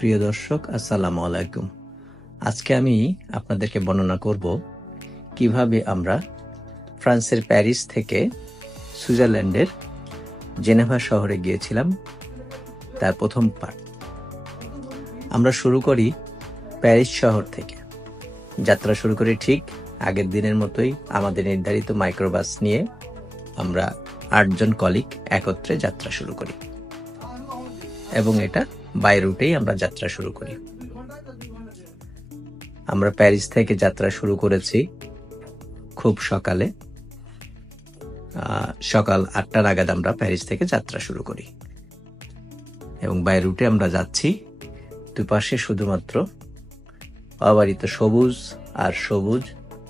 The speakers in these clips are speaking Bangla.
প্রিয় দর্শক, আসসালামু আলাইকুম। আজকে আমি আপনাদেরকে বর্ণনা করব কিভাবে আমরা ফ্রান্সের প্যারিস থেকে সুইজারল্যান্ডের জেনেভা শহরে গিয়েছিলাম, তার প্রথম পার্ট। আমরা শুরু করি প্যারিস শহর থেকে। যাত্রা শুরু করি ঠিক আগের দিনের মতোই আমাদের নির্ধারিত মাইক্রোবাস নিয়ে। আমরা 8 জন কলিগ একত্রে যাত্রা শুরু করি এবং এটা বাই রুটেই আমরা যাত্রা শুরু করি। আমরা প্যারিস থেকে যাত্রা শুরু করেছি খুব সকালে, সকাল 8টা নাগাদ আমরা প্যারিস থেকে যাত্রা শুরু করি এবং বাই রুটে আমরা যাচ্ছি। দুপাশে শুধুমাত্র অবারিত সবুজ আর সবুজ,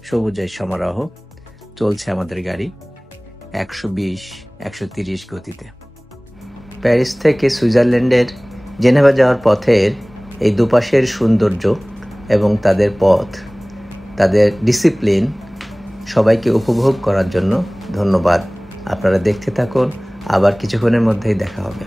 সবুজের সমারোহ। চলছে আমাদের গাড়ি 120-130 গতিতে। প্যারিস থেকে সুইজারল্যান্ডের জেনেভা যাওয়ার পথের এই দুপাশের সৌন্দর্য এবং তাদের পথ, তাদের ডিসিপ্লিন সবাইকে উপভোগ করার জন্য ধন্যবাদ। আপনারা দেখতে থাকুন, আবার কিছুক্ষণের মধ্যেই দেখা হবে।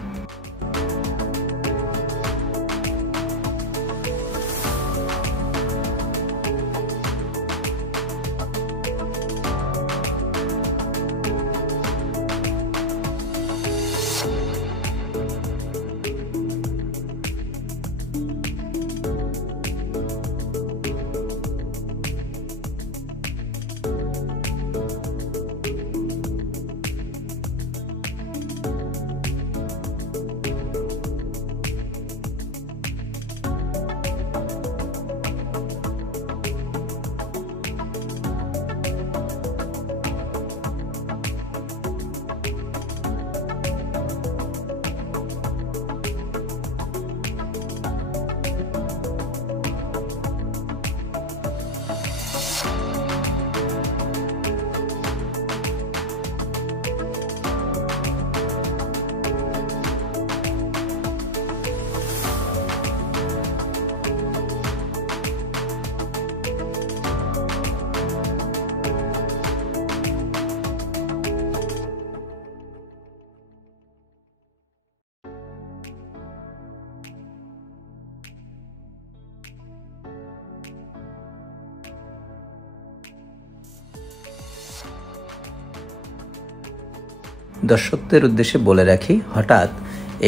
দর্শকদের উদ্দেশ্যে বলে রাখি, হঠাৎ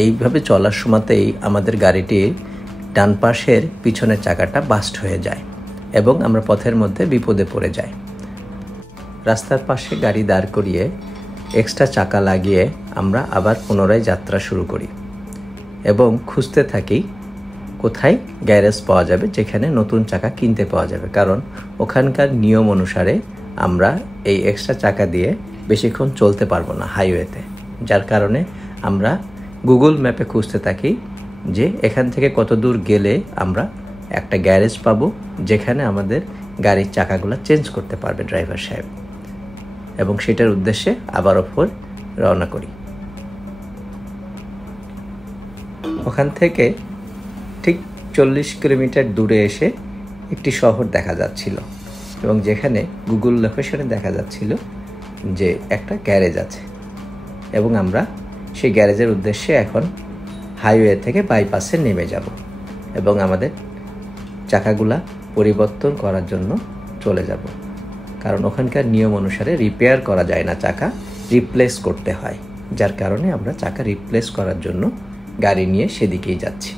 এইভাবে চলার সময়তেই আমাদের গাড়িটির ডান পাশের পিছনের চাকাটা বাস্ট হয়ে যায় এবং আমরা পথের মধ্যে বিপদে পড়ে যাই। রাস্তার পাশে গাড়ি দাঁড় করিয়ে এক্সট্রা চাকা লাগিয়ে আমরা আবার পুনরায় যাত্রা শুরু করি এবং খুঁজতে থাকি কোথায় গ্যারেজ পাওয়া যাবে যেখানে নতুন চাকা কিনতে পাওয়া যাবে, কারণ ওখানকার নিয়ম অনুসারে আমরা এই এক্সট্রা চাকা দিয়ে বেশিক্ষণ চলতে পারবো না হাইওয়েতে। যার কারণে আমরা গুগল ম্যাপে খুঁজতে থাকি যে এখান থেকে কত দূর গেলে আমরা একটা গ্যারেজ পাবো যেখানে আমাদের গাড়ির চাকাগুলো চেঞ্জ করতে পারবে ড্রাইভার সাহেব, এবং সেটার উদ্দেশ্যে আবার ওপর রওনা করি। ওখান থেকে ঠিক 40 কিলোমিটার দূরে এসে একটি শহর দেখা যাচ্ছিল এবং যেখানে গুগল লোকেশনে দেখা যাচ্ছিল যে একটা গ্যারেজ আছে এবং আমরা সেই গ্যারেজের উদ্দেশ্যে এখন হাইওয়ে থেকে বাইপাসে নেমে যাব এবং আমাদের চাকাগুলা পরিবর্তন করার জন্য চলে যাব, কারণ ওখানকার নিয়ম অনুসারে রিপেয়ার করা যায় না, চাকা রিপ্লেস করতে হয়। যার কারণে আমরা চাকা রিপ্লেস করার জন্য গাড়ি নিয়ে সেদিকেই যাচ্ছি।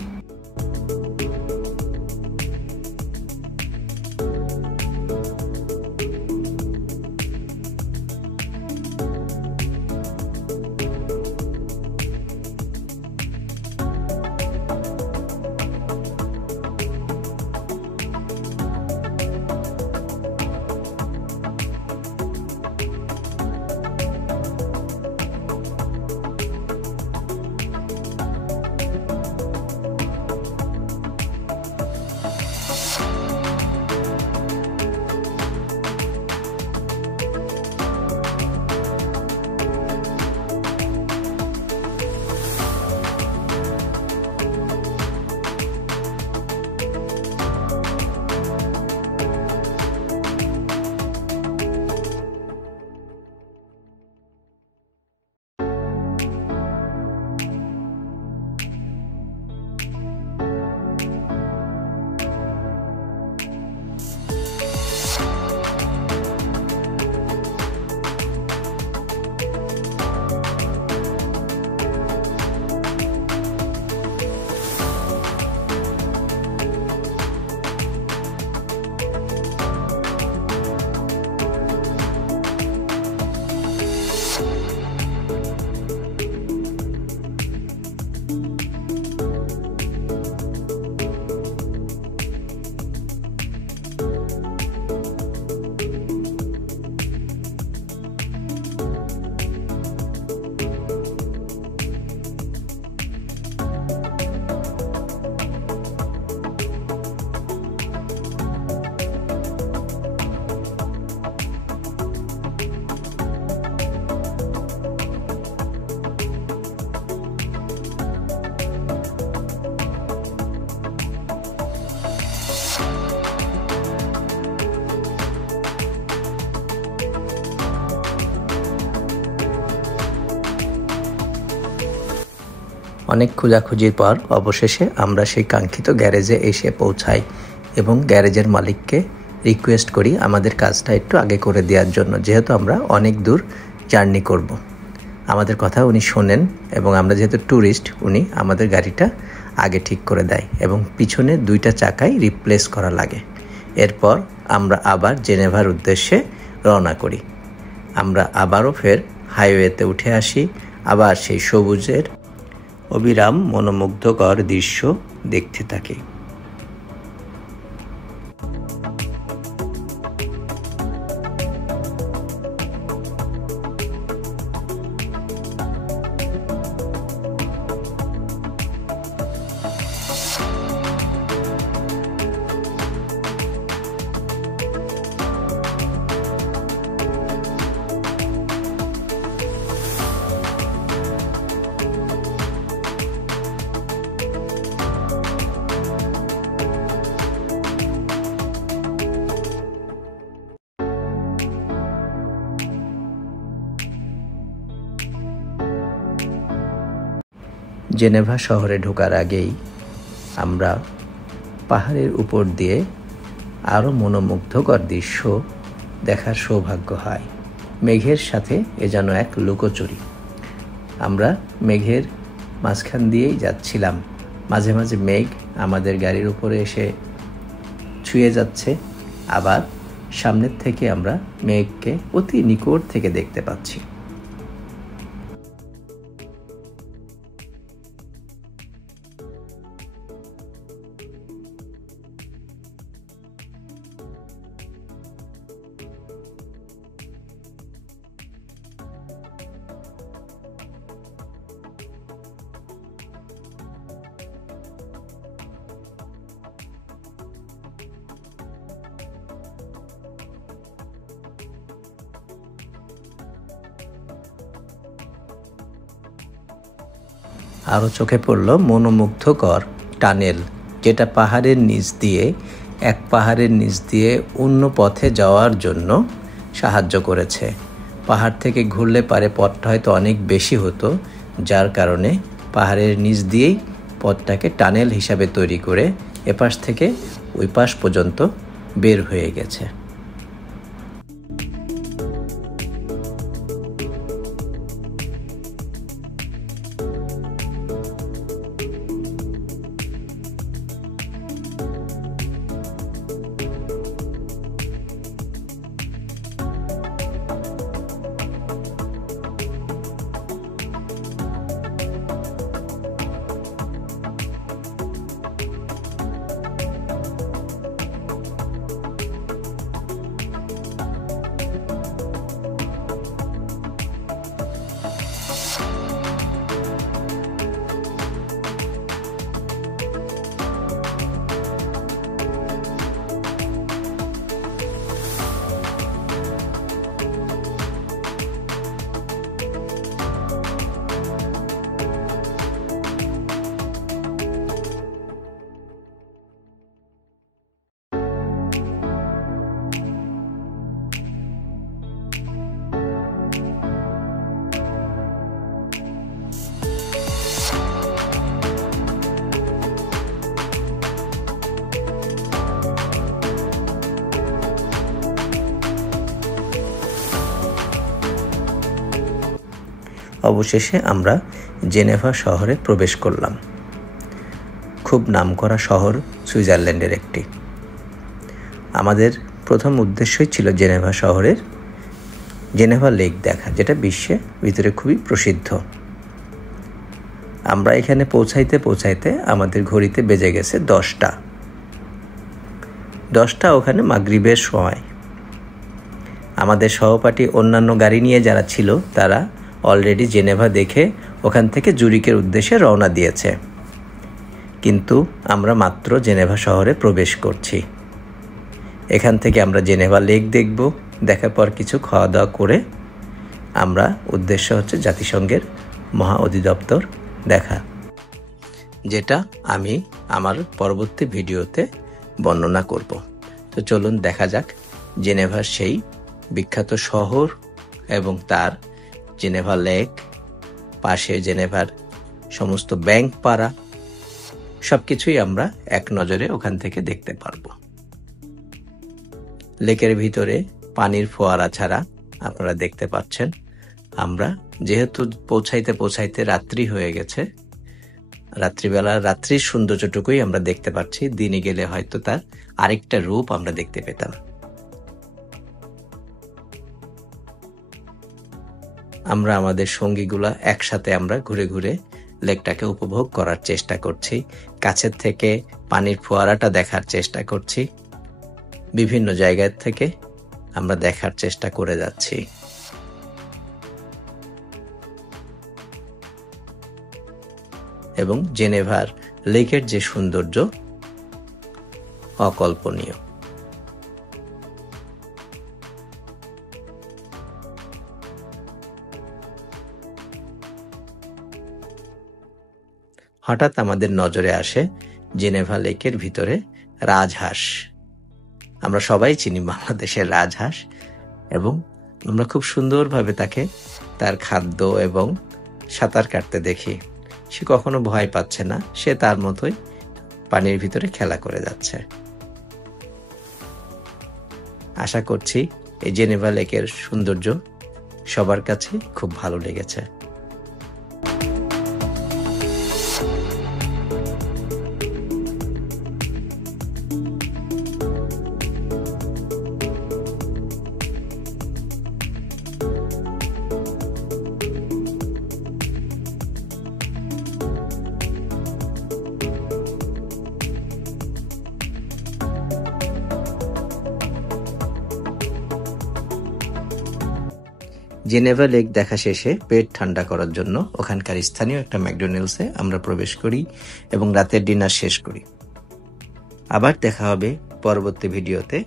অনেক খোঁজাখুঁজির পর অবশেষে আমরা সেই কাঙ্ক্ষিত গ্যারেজে এসে পৌঁছাই এবং গ্যারেজের মালিককে রিকোয়েস্ট করি আমাদের কাজটা একটু আগে করে দেওয়ার জন্য, যেহেতু আমরা অনেক দূর জার্নি করব। আমাদের কথা উনি শোনেন এবং আমরা যেহেতু ট্যুরিস্ট, উনি আমাদের গাড়িটা আগে ঠিক করে দেয় এবং পিছনে 2টা চাকাই রিপ্লেস করা লাগে। এরপর আমরা আবার জেনেভার উদ্দেশ্যে রওনা করি। আমরা আবারও ফের হাইওয়েতে উঠে আসি, আবার সেই সবুজের অবিরাম মনোমুগ্ধকর দৃশ্য দেখতে থাকি। জেনেভা শহরে ঢোকার আগেই আমরা পাহাড়ের উপর দিয়ে আরও মনোমুগ্ধকর দৃশ্য দেখার সৌভাগ্য হয়। মেঘের সাথে এ যেন এক লুকোচুরি। আমরা মেঘের মাঝখান দিয়েই যাচ্ছিলাম। মাঝে মাঝে মেঘ আমাদের গাড়ির উপরে এসে ছুঁয়ে যাচ্ছে, আবার সামনের থেকে আমরা মেঘকে অতি নিকট থেকে দেখতে পাচ্ছি। আরও চোখে পড়ল মনোমুগ্ধকর টানেল, যেটা পাহাড়ের নিচ দিয়ে অন্য পথে যাওয়ার জন্য সাহায্য করেছে। পাহাড় থেকে ঘুরলে পারে পথটা হয়তো অনেক বেশি হতো, যার কারণে পাহাড়ের নিচ দিয়েই পথটাকে টানেল হিসাবে তৈরি করে এপাশ থেকে ওই পাশ পর্যন্ত বের হয়ে গেছে। অবশেষে আমরা জেনেভা শহরে প্রবেশ করলাম। খুব নামকরা শহর সুইজারল্যান্ডের একটি। আমাদের প্রথম উদ্দেশ্যই ছিল জেনেভা শহরের জেনেভা লেক দেখা, যেটা বিশ্বের ভিতরে খুবই প্রসিদ্ধ। আমরা এখানে পৌঁছাইতে আমাদের ঘড়িতে বেজে গেছে 10টা ওখানে মাগরিবের সময়। আমাদের সহপাঠী অন্যান্য গাড়ি নিয়ে যারা ছিল তারা অলরেডি জেনেভা দেখে ওখান থেকে জুরিকের উদ্দেশ্যে রওনা দিয়েছে, কিন্তু আমরা মাত্র জেনেভা শহরে প্রবেশ করছি। এখান থেকে আমরা জেনেভা লেক দেখব, দেখার পর কিছু খাওয়া দাওয়া করে আমরা উদ্দেশ্য হচ্ছে জাতিসংঘের মহা অধিদপ্তর দেখা, যেটা আমি আমার পরবর্তী ভিডিওতে বর্ণনা করব। তো চলুন দেখা যাক জেনেভার সেই বিখ্যাত শহর এবং তার জেনেভা লেক, পাশে জেনেভার সমস্ত ব্যাংক পাড়া সবকিছুই আমরা এক নজরে ওখান থেকে দেখতে পারবো। লেকের ভিতরে পানির ফোয়ারা ছাড়া আপনারা দেখতে পাচ্ছেন, আমরা যেহেতু পৌঁছাইতে রাত্রি হয়ে গেছে, রাত্রির সৌন্দর্যটুকুই আমরা দেখতে পাচ্ছি। দিনে গেলে হয়তো তার আরেকটা রূপ আমরা দেখতে পেতাম। আমরা আমাদের সঙ্গীগুলা একসাথে আমরা ঘুরে ঘুরে লেকটাকে উপভোগ করার চেষ্টা করছি, কাছের থেকে পানির ফোয়ারাটা দেখার চেষ্টা করছি, বিভিন্ন জায়গা থেকে আমরা দেখার চেষ্টা করে যাচ্ছি। এবং জেনেভার লেকের যে সৌন্দর্য অকল্পনীয়। হঠাৎ আমাদের নজরে আসে জেনেভা লেকের ভিতরে রাজহাঁস। আমরা সবাই চিনি বাংলাদেশের রাজহাঁস, এবং আমরা খুব সুন্দরভাবে তাকে তার খাদ্য এবং সাঁতার কাটতে দেখি। সে কখনো ভয় পাচ্ছে না, সে তার মতোই পানির ভিতরে খেলা করে যাচ্ছে। আশা করছি এই জেনেভা লেকের সৌন্দর্য সবার কাছে খুব ভালো লেগেছে। জেনেভা লেক দেখা শেষে পেট ঠান্ডা করার জন্য ওখানকার স্থানীয় একটা ম্যাকডোনাল্ডসে আমরা প্রবেশ করি এবং রাতের ডিনার শেষ করি। আবার দেখা হবে পরবর্তী ভিডিওতে।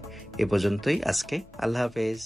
এ পর্যন্তই আজকে। আল্লাহ হাফেজ।